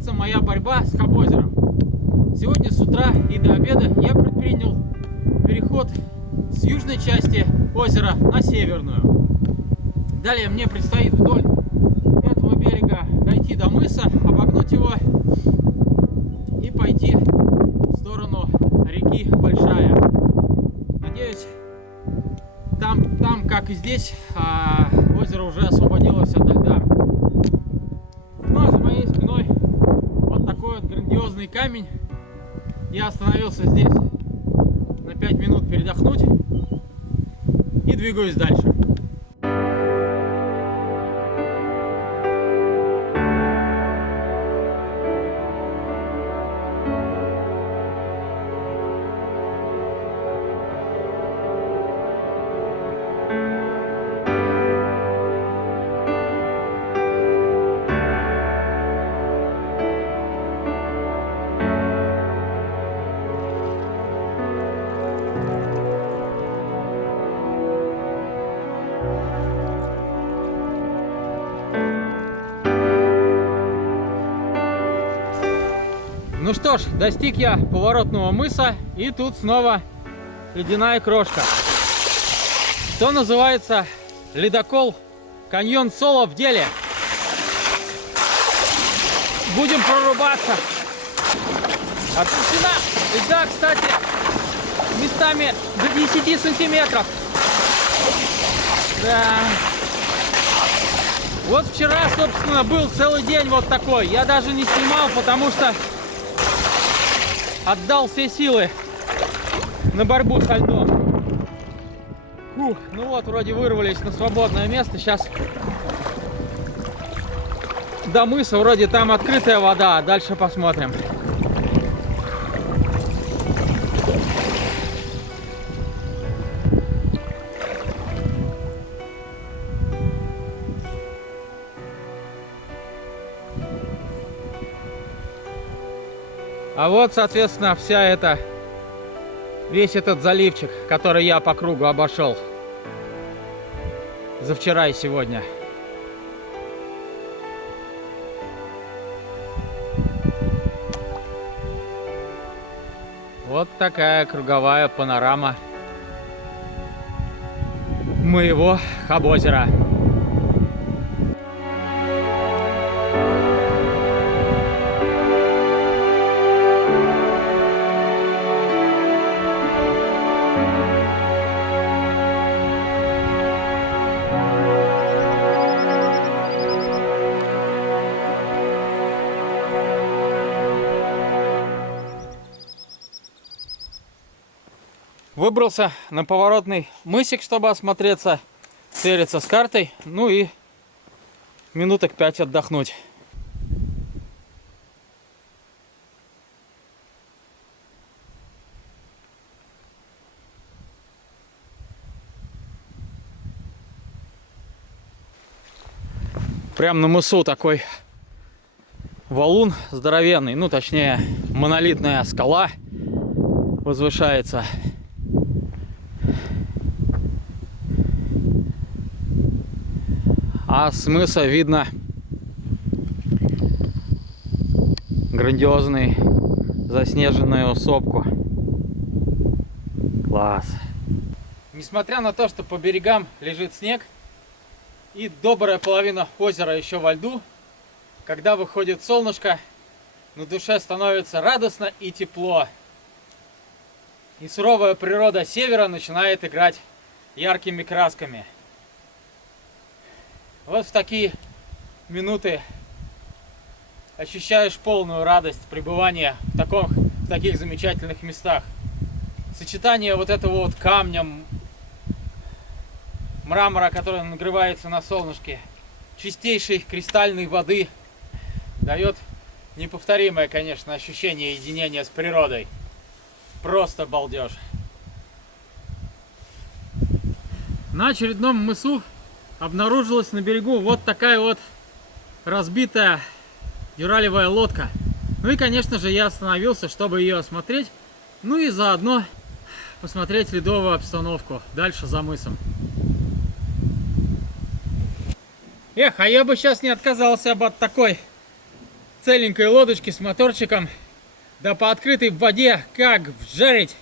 продолжается моя борьба с хабозером. Сегодня с утра и до обеда я предпринял переход с южной части озера на северную. Далее мне предстоит вдоль этого берега дойти до мыса, обогнуть его и пойти в сторону реки Большая. Надеюсь, там как и здесь, озеро уже освободилось от льда. Ну а за моей спиной вот такой вот грандиозный камень. Я остановился здесь на 5 минут передохнуть и двигаюсь дальше. Ну что ж, достиг я поворотного мыса, и тут снова ледяная крошка. Что называется, ледокол каньон Соло в деле. Будем прорубаться. Отпущена льда, кстати, местами до 10 сантиметров. Да. Вот вчера, собственно, был целый день вот такой. Я даже не снимал, потому что отдал все силы на борьбу со льдом. Фух, ну вот, вроде вырвались на свободное место. Сейчас до мыса, вроде там открытая вода, а дальше посмотрим. А вот, соответственно, весь этот заливчик, который я по кругу обошел за вчера и сегодня. Вот такая круговая панорама моего хабозера. Выбрался на поворотный мысик, чтобы осмотреться, свериться с картой, ну и минуток 5 отдохнуть. Прям на мысу такой валун здоровенный, ну точнее монолитная скала возвышается. А с мыса видно грандиозную заснеженную сопку. Класс! Несмотря на то, что по берегам лежит снег и добрая половина озера еще во льду, когда выходит солнышко, на душе становится радостно и тепло. И суровая природа севера начинает играть яркими красками. Вот в такие минуты ощущаешь полную радость пребывания в таких замечательных местах. Сочетание вот этого вот камня, мрамора, который нагревается на солнышке, чистейшей кристальной воды дает неповторимое, конечно, ощущение единения с природой. Просто балдеж. На очередном мысу обнаружилась на берегу вот такая вот разбитая дюралевая лодка. Ну и, конечно же, я остановился, чтобы ее осмотреть. Ну и заодно посмотреть ледовую обстановку дальше за мысом. Эх, а я бы сейчас не отказался бы от такой целенькой лодочки с моторчиком. Да по открытой воде как вжарить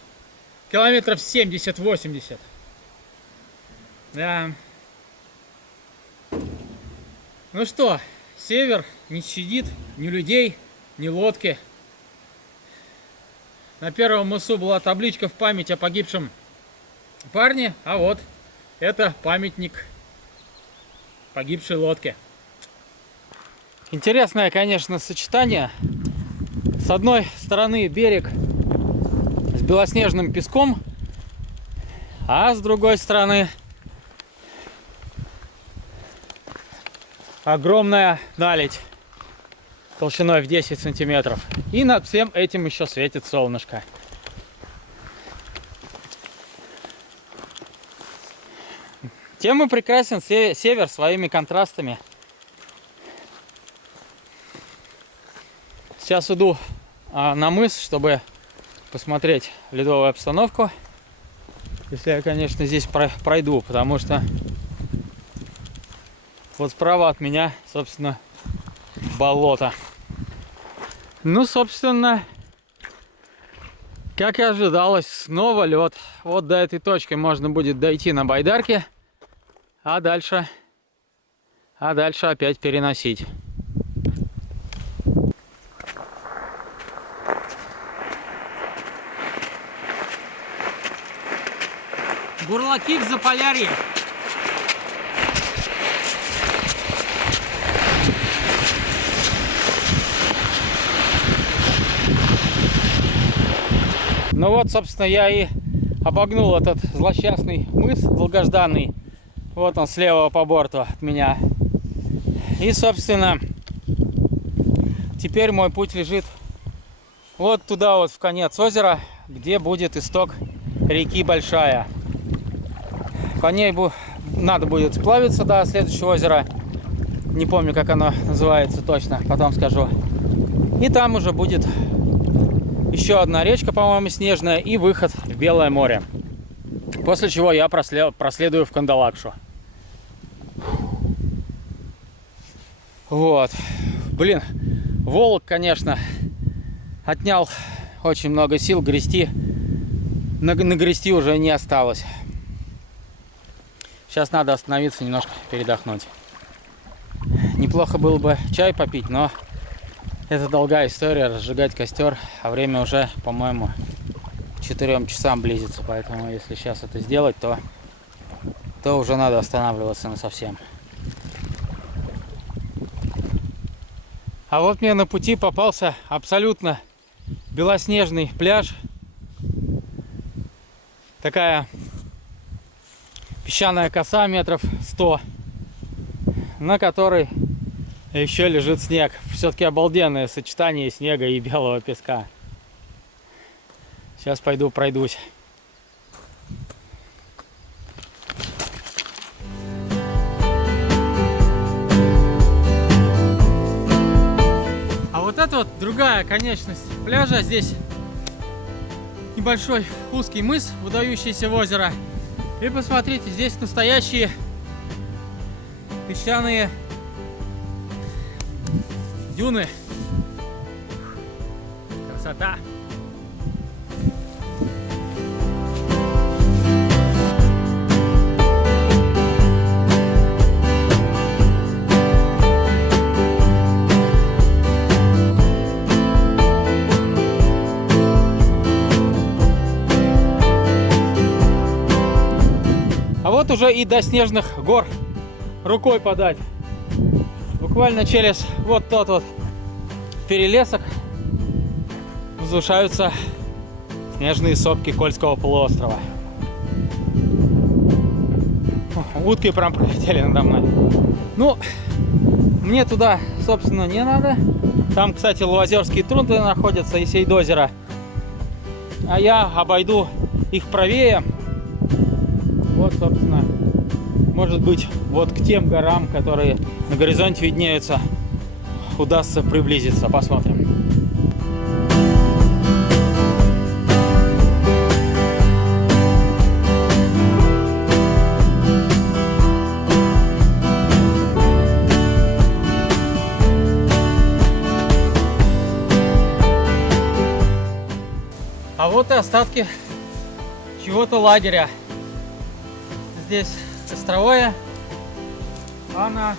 километров 70-80. Да. Ну что, север не щадит ни людей, ни лодки. На первом мысу была табличка в память о погибшем парне, а вот это памятник погибшей лодке. Интересное, конечно, сочетание. С одной стороны берег с белоснежным песком, а с другой стороны огромная наледь толщиной в 10 сантиметров. И над всем этим еще светит солнышко. Тем и прекрасен север своими контрастами. Сейчас иду на мыс, чтобы посмотреть ледовую обстановку. Если я, конечно, здесь пройду, потому что вот справа от меня, собственно, болото. Ну, собственно, как и ожидалось, снова лед. Вот до этой точки можно будет дойти на байдарке, а дальше опять переносить. Бурлаки в Заполярье. Ну вот, собственно, я и обогнул этот злосчастный мыс долгожданный. Вот он слева по борту от меня. И, собственно, теперь мой путь лежит вот туда вот в конец озера, где будет исток реки Большая. По ней надо будет сплавиться до следующего озера. Не помню, как оно называется точно, потом скажу. И там уже будет еще одна речка, по-моему, снежная, и выход в Белое море. После чего я проследую в Кандалакшу. Вот. Блин, волок, конечно, отнял очень много сил. Грести, нагрести уже не осталось. Сейчас надо остановиться, немножко передохнуть. Неплохо было бы чай попить, но это долгая история, разжигать костер, а время уже, по-моему, к 4 часам близится, поэтому если сейчас это сделать, то уже надо останавливаться насовсем. А вот мне на пути попался абсолютно белоснежный пляж. Такая песчаная коса метров 100, на которой еще лежит снег. Все-таки обалденное сочетание снега и белого песка. Сейчас пойду пройдусь. А вот это вот другая конечность пляжа. Здесь небольшой узкий мыс, выдающийся в озеро. И посмотрите, здесь настоящие песчаные дюны. Красота. А вот уже и до снежных гор рукой подать. Буквально через вот тот вот перелесок возвышаются снежные сопки Кольского полуострова. Утки прям пролетели надо мной. Ну, мне туда, собственно, не надо. Там, кстати, Луозерские трунды находятся и Сейдозеро. А я обойду их правее. Вот, собственно, может быть, вот к тем горам, которые на горизонте виднеются, удастся приблизиться. Посмотрим. А вот и остатки чего-то лагеря. Здесь костровое, а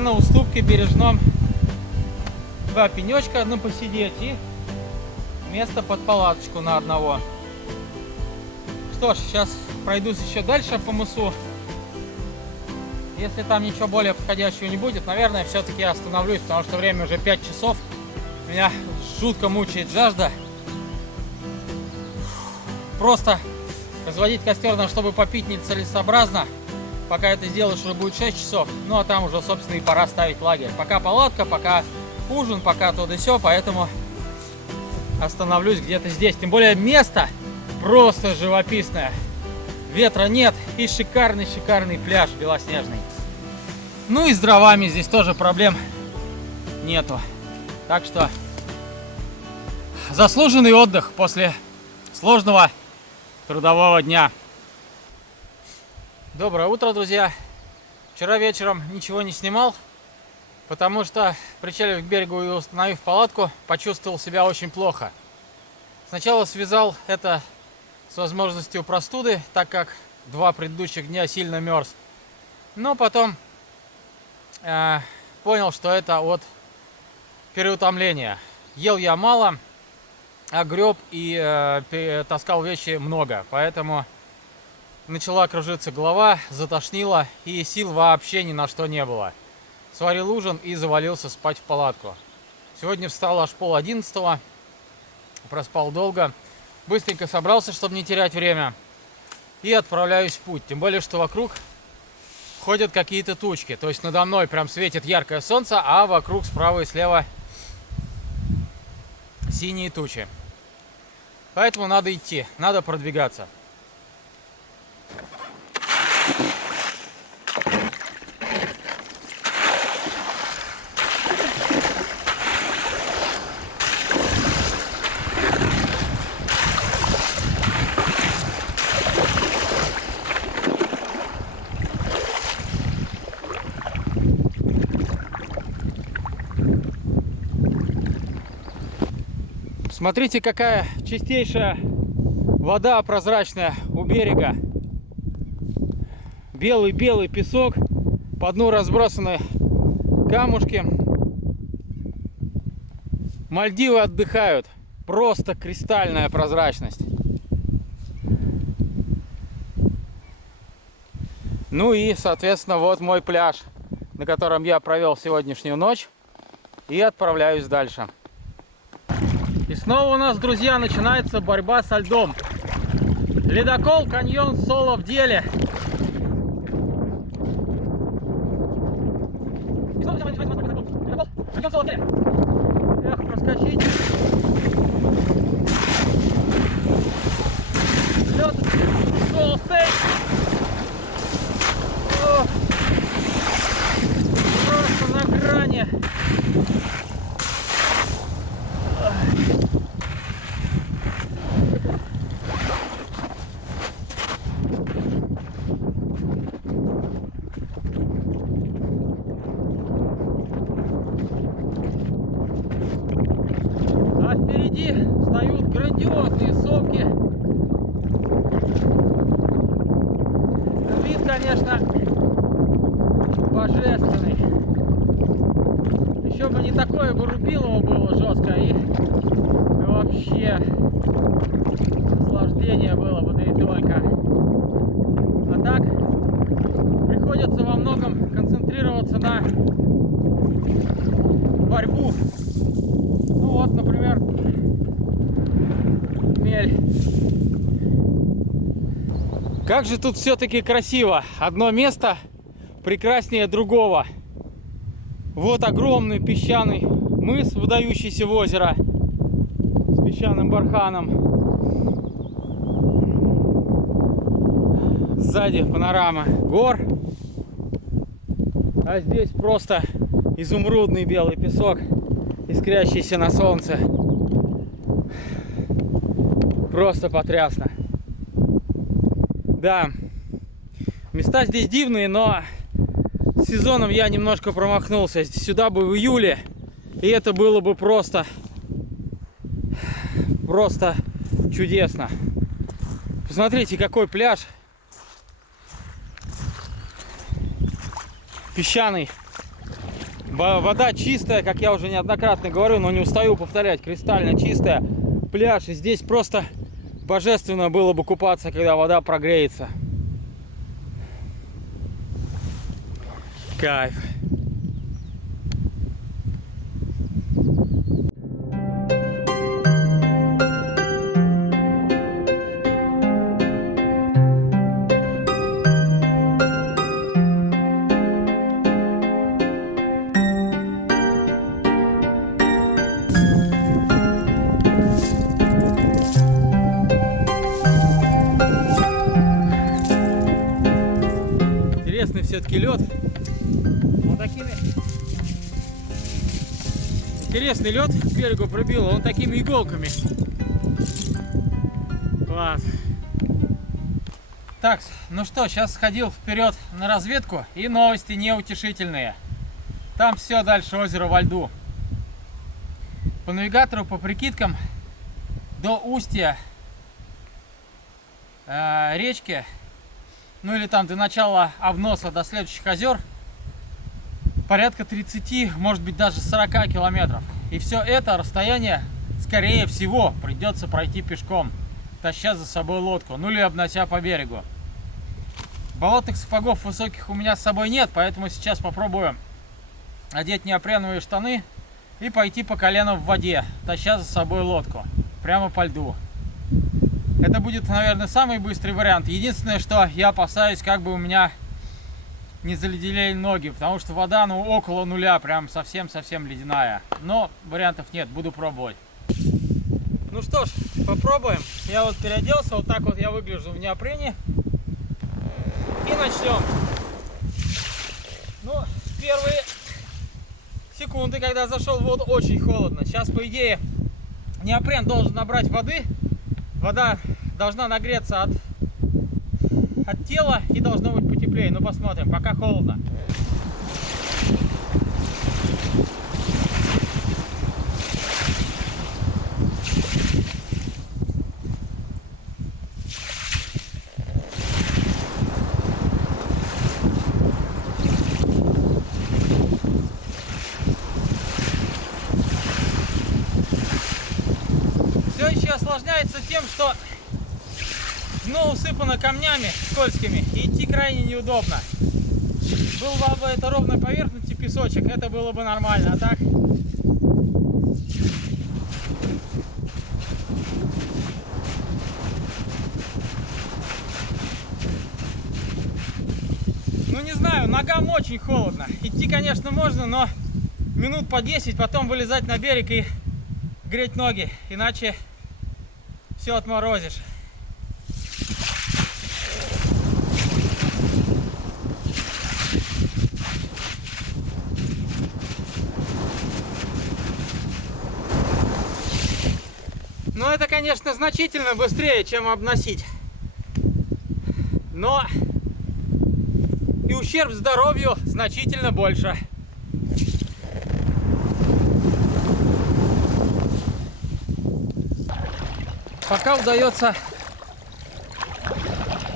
на уступке бережном два пенечка, одну посидеть и место под палаточку на одного. Что ж, сейчас пройдусь еще дальше по мысу. Если там ничего более подходящего не будет, наверное, все-таки я остановлюсь, потому что время уже 5 часов. Меня жутко мучает жажда. Просто разводить костер, чтобы попить, нецелесообразно. Пока это сделаешь, уже будет 6 часов. Ну а там уже, собственно, и пора ставить лагерь. Пока палатка, пока ужин, пока то да сё, поэтому остановлюсь где-то здесь. Тем более место просто живописное. Ветра нет и шикарный пляж белоснежный. Ну и с дровами здесь тоже проблем нету. Так что заслуженный отдых после сложного трудового дня. Доброе утро, друзья. Вчера вечером ничего не снимал, потому что, причалив к берегу и установив палатку, почувствовал себя очень плохо. Сначала связал это с возможностью простуды, так как 2 предыдущих дня сильно мерз. Но потом понял, что это от переутомления. Ел я мало, а греб и таскал вещи много. Поэтому начала кружиться голова, затошнило и сил вообще ни на что не было. Сварил ужин и завалился спать в палатку. Сегодня встал аж 10:30, проспал долго. Быстренько собрался, чтобы не терять время, и отправляюсь в путь. Тем более, что вокруг ходят какие-то тучки. То есть надо мной прям светит яркое солнце, а вокруг справа и слева синие тучи. Поэтому надо идти, надо продвигаться. Смотрите, какая чистейшая вода прозрачная у берега. Белый-белый песок, по дну разбросаны камушки. Мальдивы отдыхают. Просто кристальная прозрачность. Ну и, соответственно, вот мой пляж, на котором я провел сегодняшнюю ночь, и отправляюсь дальше. И снова у нас, друзья, начинается борьба со льдом. Ледокол Каньон Соло в деле. Эх, проскочить. Лед толстый. О, просто на грани. А впереди встают грандиозные сопки. Вид, конечно, божественный. Еще бы не такое бы рубилово было жестко, и вообще наслаждение было бы, да и только. А так приходится во многом концентрироваться на борьбу. Ну вот, например, мель. Как же тут все-таки красиво. Одно место прекраснее другого. Вот огромный песчаный мыс, выдающийся в озеро с песчаным барханом. Сзади панорама гор. А здесь просто изумрудный белый песок, искрящийся на солнце. Просто потрясно. Да, места здесь дивные, но с сезоном я немножко промахнулся. Сюда бы в июле, и это было бы просто просто чудесно. Посмотрите, какой пляж. Песчаный. Вода чистая, как я уже неоднократно говорю, но не устаю повторять. Кристально чистая. Пляж. И здесь просто божественно было бы купаться, когда вода прогреется. Кайф. Интересный все-таки лед. Он такими... Интересный лед к берегу пробил, он такими иголками. Класс. Так, ну что, сейчас сходил вперед на разведку, и новости неутешительные. Там все дальше озеро во льду. По навигатору, по прикидкам, до устья речки, ну или там до начала обноса, до следующих озер, порядка 30, может быть даже 40 километров. И все это расстояние, скорее всего, придется пройти пешком, таща за собой лодку, ну или обнося по берегу. Болотных сапогов высоких у меня с собой нет, поэтому сейчас попробую одеть неопреновые штаны и пойти по колено в воде, таща за собой лодку, прямо по льду. Это будет, наверное, самый быстрый вариант. Единственное, что я опасаюсь, как бы у меня не заледенели ноги, потому что вода, ну, около нуля, прям совсем-совсем ледяная. Но вариантов нет, буду пробовать. Ну что ж, попробуем. Я вот переоделся, вот так вот я выгляжу в неопрене. И начнем. Ну, первые секунды, когда зашел в воду, очень холодно. Сейчас, по идее, неопрен должен набрать воды. Вода должна нагреться от тела и должно быть потеплее. Ну, посмотрим, пока холодно. Все еще осложняется тем, что дно усыпано камнями скользкими и идти крайне неудобно. Была бы это ровная поверхность и песочек, это было бы нормально, а так... Ну не знаю, ногам очень холодно. Идти, конечно, можно, но минут по 10, потом вылезать на берег и греть ноги, иначе все отморозишь. Но это, конечно, значительно быстрее, чем обносить. Но и ущерб здоровью значительно больше. Пока удается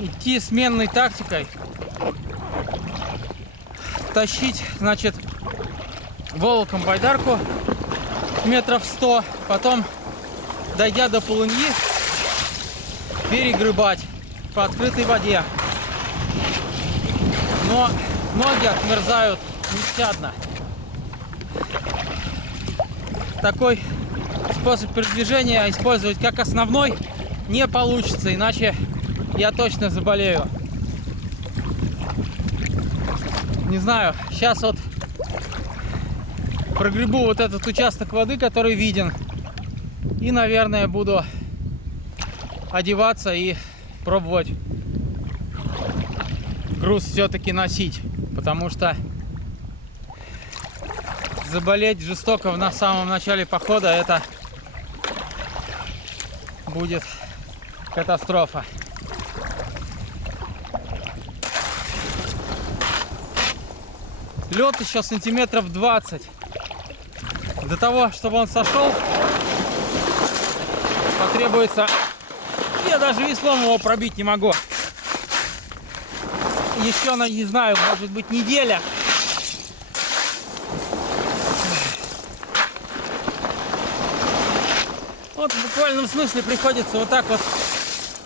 идти сменной тактикой, тащить, значит, волоком байдарку метров 100, потом, дойдя до полыньи, перегребать по открытой воде. Но ноги отмерзают нещадно. Такой способ передвижения использовать как основной не получится, иначе я точно заболею. Не знаю, сейчас вот прогребу вот этот участок воды, который виден, и, наверное, буду одеваться и пробовать груз все-таки носить, потому что заболеть жестоко на самом начале похода — это будет катастрофа. Лед еще сантиметров 20. До того, чтобы он сошел, потребуется... Я даже веслом его пробить не могу. Еще, не знаю, может быть неделя. Вот в буквальном смысле приходится вот так вот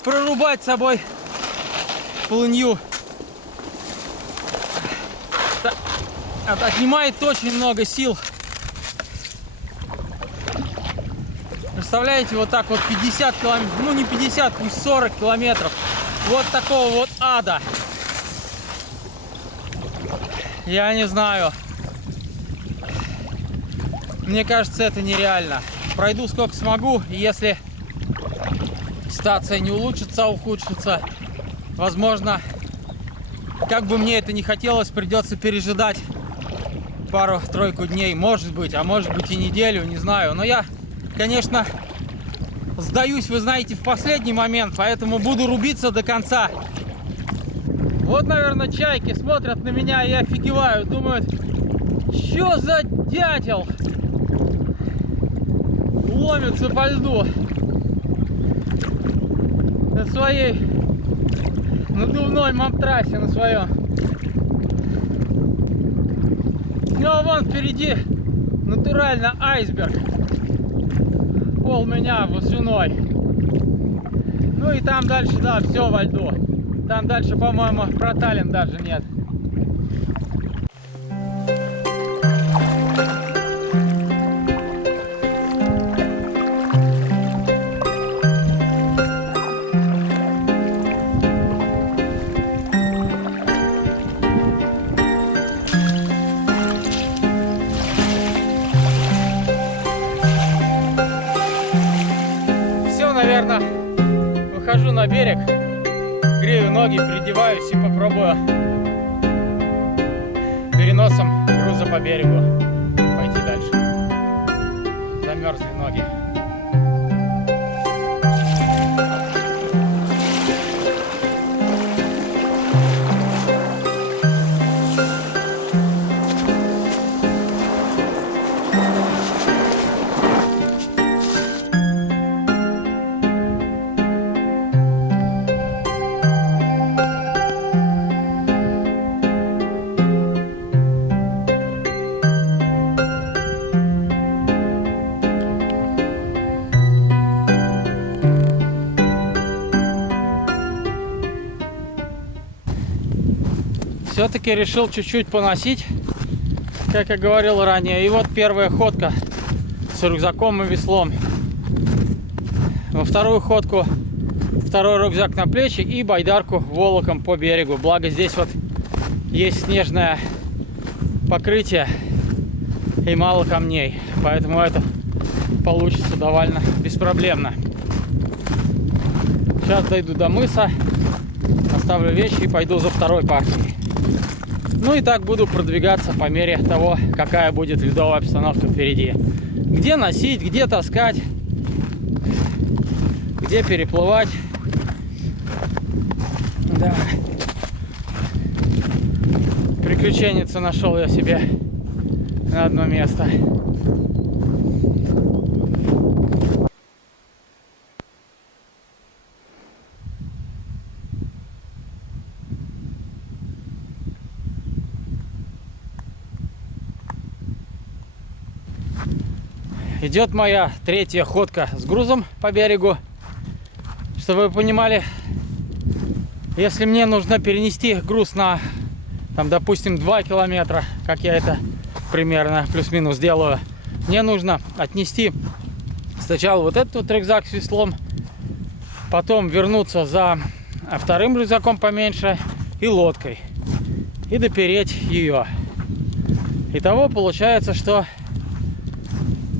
прорубать собой полынью. Это отнимает очень много сил. Представляете, вот так вот 50 километров, ну не 50, пусть 40 километров. Вот такого вот ада. Я не знаю. Мне кажется, это нереально. Пройду сколько смогу, и если ситуация не улучшится, а ухудшится, возможно, как бы мне это не хотелось, придется пережидать пару-тройку дней, может быть, а может быть и неделю, не знаю. Но я, конечно, сдаюсь, вы знаете, в последний момент, поэтому буду рубиться до конца. Вот, наверное, чайки смотрят на меня и офигевают, думают, что за дятел ломится по льду на своей надувной мамтрассе, на своем. Ну а вон впереди натурально айсберг, пол меня высотой. Ну и там дальше, да, все во льду. Там дальше, по-моему, проталин даже нет. Наверное, выхожу на берег, грею ноги, переодеваюсь и попробую переносом груза по берегу пойти дальше. Замерзли ноги. Все-таки решил чуть-чуть поносить, как я говорил ранее. И вот первая ходка с рюкзаком и веслом. Во вторую ходку второй рюкзак на плечи и байдарку волоком по берегу. Благо здесь вот есть снежное покрытие и мало камней, поэтому это получится довольно беспроблемно. Сейчас дойду до мыса, оставлю вещи и пойду за второй партией. Ну и так буду продвигаться по мере того, какая будет ледовая обстановка впереди. Где носить, где таскать, где переплывать. Да. Приключенницу нашел я себе на одно место. Идет моя третья ходка с грузом по берегу. Чтобы вы понимали, если мне нужно перенести груз на, там, допустим, 2 километра, как я это примерно плюс-минус делаю, мне нужно отнести сначала вот этот вот рюкзак с веслом, потом вернуться за вторым рюкзаком поменьше и лодкой, и допереть ее. Итого получается, что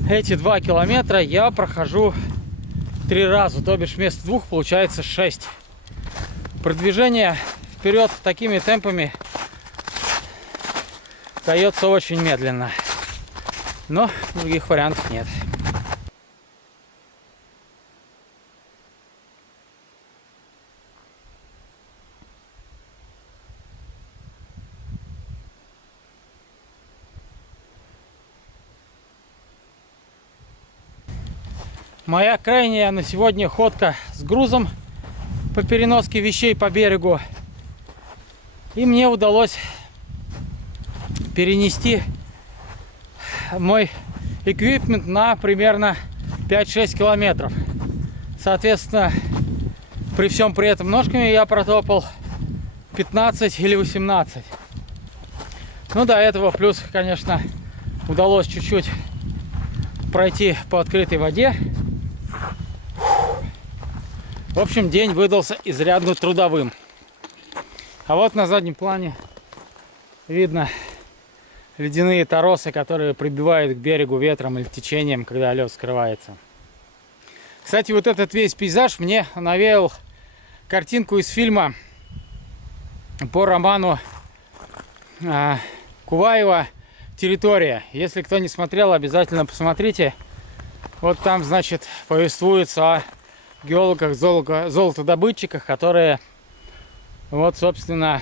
эти 2 километра я прохожу 3 раза, то бишь вместо 2 получается 6. Продвижение вперед такими темпами дается очень медленно, но других вариантов нет. Моя крайняя на сегодня ходка с грузом по переноске вещей по берегу. И мне удалось перенести мой эквипмент на примерно 5-6 километров. Соответственно, при всем при этом ножками я протопал 15 или 18. Ну, до этого плюс, конечно, удалось чуть-чуть пройти по открытой воде. В общем, день выдался изрядно трудовым. А вот на заднем плане видно ледяные торосы, которые прибивают к берегу ветром или течением, когда лед скрывается. Кстати, вот этот весь пейзаж мне навеял картинку из фильма по роману Куваева «Территория». Если кто не смотрел, обязательно посмотрите. Вот там, значит, повествуется о геологах, золотодобытчиках, которые, вот, собственно,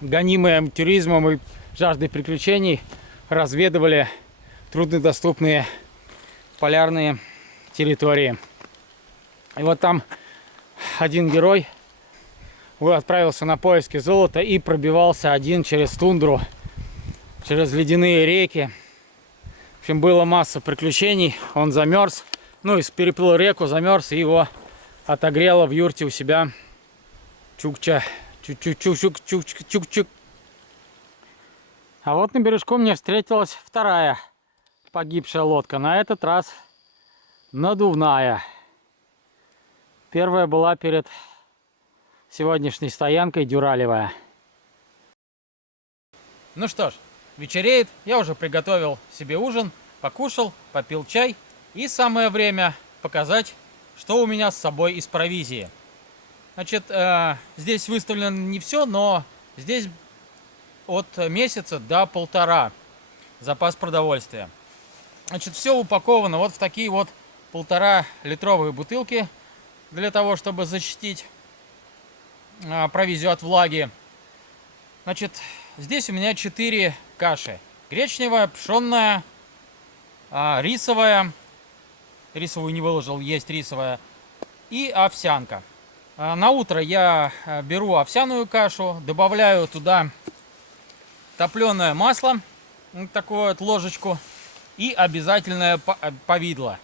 гонимые авантюризмом и жаждой приключений, разведывали труднодоступные полярные территории. И вот там один герой отправился на поиски золота и пробивался один через тундру, через ледяные реки. В общем, было масса приключений. Он замерз, ну и переплыл реку, замерз, и его отогрело в юрте у себя Чукча. Чук-чук-чук-чук-чук-чук. А вот на бережку мне встретилась вторая погибшая лодка. На этот раз надувная. Первая была перед сегодняшней стоянкой, дюралевая. Ну что ж, вечереет. Я уже приготовил себе ужин, покушал, попил чай. И самое время показать, что у меня с собой из провизии. Значит, здесь выставлено не все, но здесь от месяца до полтора запас продовольствия. Значит, все упаковано вот в такие вот 1,5-литровые бутылки для того, чтобы защитить провизию от влаги. Значит, здесь у меня 4 каши: гречневая, пшенная, рисовая. Рисовую не выложил, есть рисовая. И овсянка. На утро я беру овсяную кашу, добавляю туда топленое масло, вот такую вот ложечку, и обязательное повидло.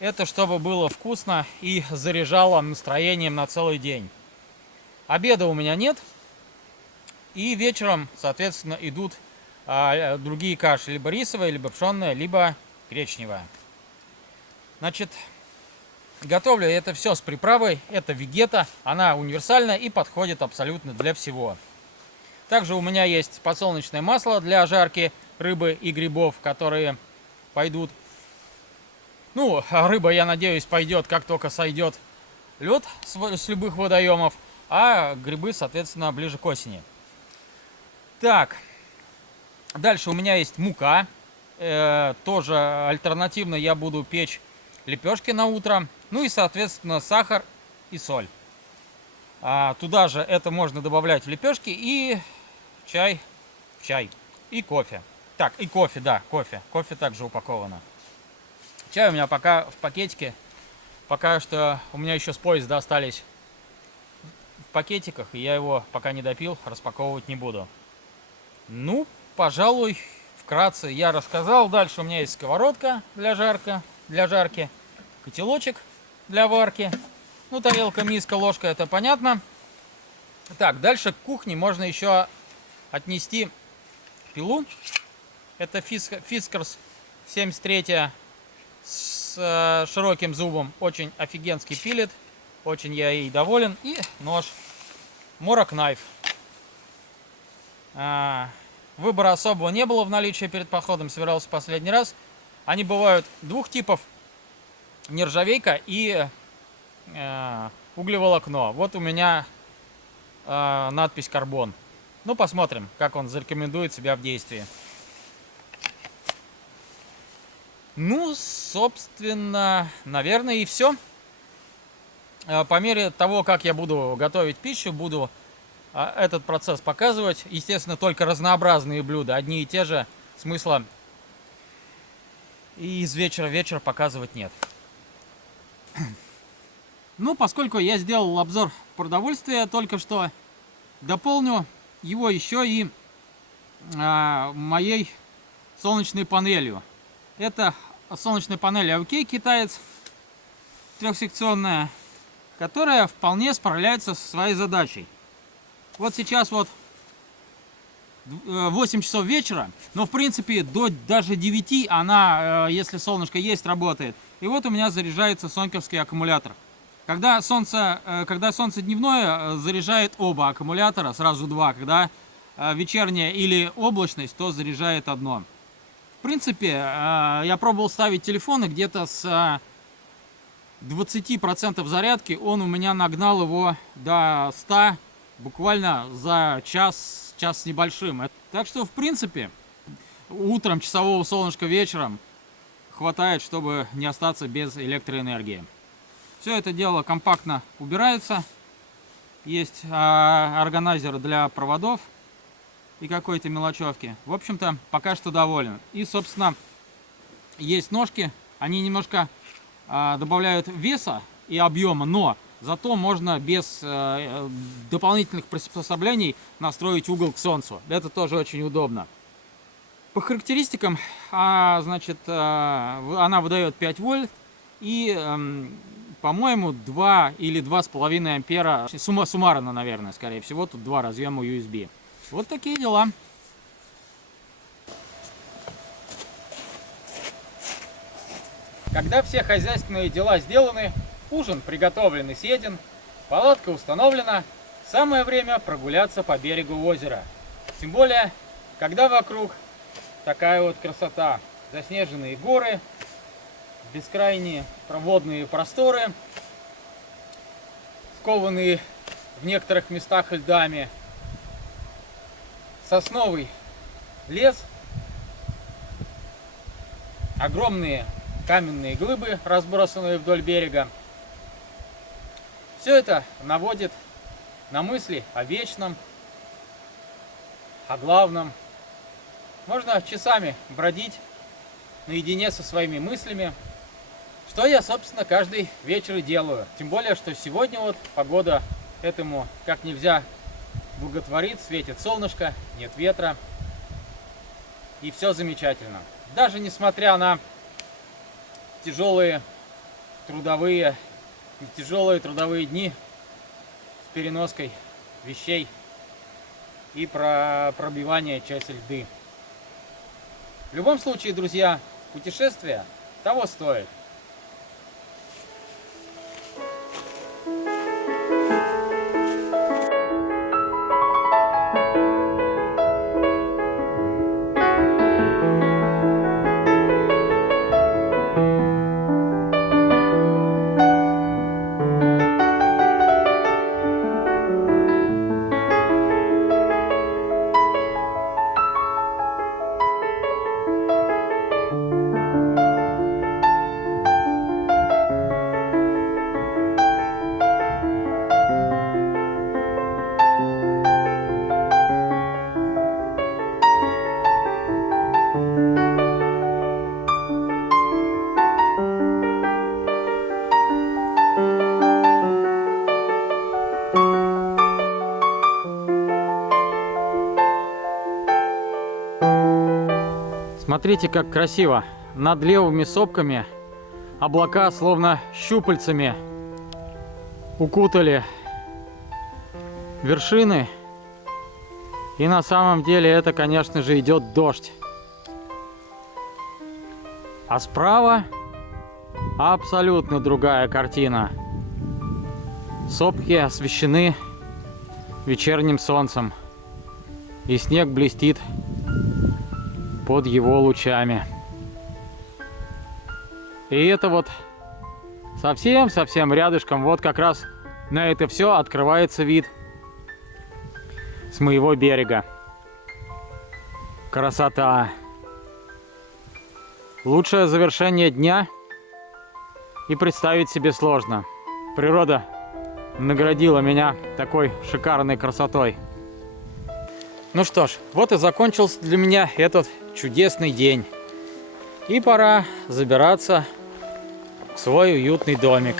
Это чтобы было вкусно и заряжало настроением на целый день. Обеда у меня нет. И вечером, соответственно, идут другие каши. Либо рисовая, либо пшенная, либо гречневая. Значит, готовлю это все с приправой. Это вегета. Она универсальная и подходит абсолютно для всего. Также у меня есть подсолнечное масло для жарки рыбы и грибов, которые пойдут. Ну, рыба, я надеюсь, пойдет, как только сойдет лед с любых водоемов. А грибы, соответственно, ближе к осени. Так. Дальше у меня есть мука. Тоже альтернативно я буду печь лепешки на утро. Ну и, соответственно, сахар и соль. Туда же это можно добавлять в лепешки и чай в чай. И кофе. Так, и кофе, да, кофе. Кофе также упаковано. Чай у меня пока в пакетике. Пока что у меня еще с поезда остались в пакетиках, и я его пока не допил, распаковывать не буду. Ну, пожалуй, вкратце я рассказал. Дальше у меня есть сковородка для жарки, котелочек для варки. Ну, тарелка, миска, ложка, это понятно. Так, дальше к кухне можно еще отнести пилу. Это Fiskars 73 с широким зубом. Очень офигенский пилит. Очень я ей доволен. И нож Morak Knife. Выбора особого не было в наличии перед походом. Собирался в последний раз. Они бывают двух типов: нержавейка и углеволокно. Вот у меня надпись карбон. Ну, посмотрим, как он зарекомендует себя в действии. Ну, собственно, наверное, и все. По мере того, как я буду готовить пищу, буду этот процесс показывать. Естественно, только разнообразные блюда, одни и те же, смысла и из вечера в вечер показывать нет. Ну, поскольку я сделал обзор продовольствия только что, дополню его еще и моей солнечной панелью. Это солнечная панель AOK китаец, трехсекционная, которая вполне справляется со своей задачей. Вот сейчас вот 8 часов вечера, но в принципе до даже 9 она, если солнышко есть, работает. И вот у меня заряжается соньковский аккумулятор. Когда солнце дневное, заряжает оба аккумулятора, сразу два. Когда вечерняя или облачность, то заряжает одно. В принципе, я пробовал ставить телефоны где-то с 20% зарядки. Он у меня нагнал его до 100 буквально за час с небольшим. Так что, в принципе, утром часового солнышка, вечером хватает, чтобы не остаться без электроэнергии. Все это дело компактно убирается. Есть органайзер для проводов и какой-то мелочевки. В общем-то, пока что доволен. И, собственно, есть ножки. Они немножко добавляют веса и объема, но зато можно без дополнительных приспособлений настроить угол к солнцу. Это тоже очень удобно. По характеристикам, значит, она выдает 5 вольт и, по-моему, 2 или 2,5 ампера. Суммарно, наверное, скорее всего. Тут 2 разъема USB. Вот такие дела. Когда все хозяйственные дела сделаны, ужин приготовлен и съеден, палатка установлена, самое время прогуляться по берегу озера. Тем более, когда вокруг такая вот красота. Заснеженные горы, бескрайние водные просторы, скованные в некоторых местах льдами, сосновый лес, огромные каменные глыбы, разбросанные вдоль берега. Все это наводит на мысли о вечном, о главном. Можно часами бродить наедине со своими мыслями, что я, собственно, каждый вечер и делаю. Тем более, что сегодня вот погода этому как нельзя благотворит, светит солнышко, нет ветра, и все замечательно. Даже несмотря на тяжелые трудовые дни с переноской вещей и пробивание части льды. В любом случае, друзья, путешествие того стоит. Смотрите, как красиво. Над левыми сопками облака словно щупальцами укутали вершины. И на самом деле это, конечно же, идет дождь. А справа абсолютно другая картина. Сопки освещены вечерним солнцем. И снег блестит под его лучами. И это вот совсем рядышком, вот как раз на это все открывается вид с моего берега. Красота! Лучшее завершение дня и представить себе сложно. Природа наградила меня такой шикарной красотой. Ну что ж, вот и закончился для меня этот чудесный день. И пора забираться в свой уютный домик.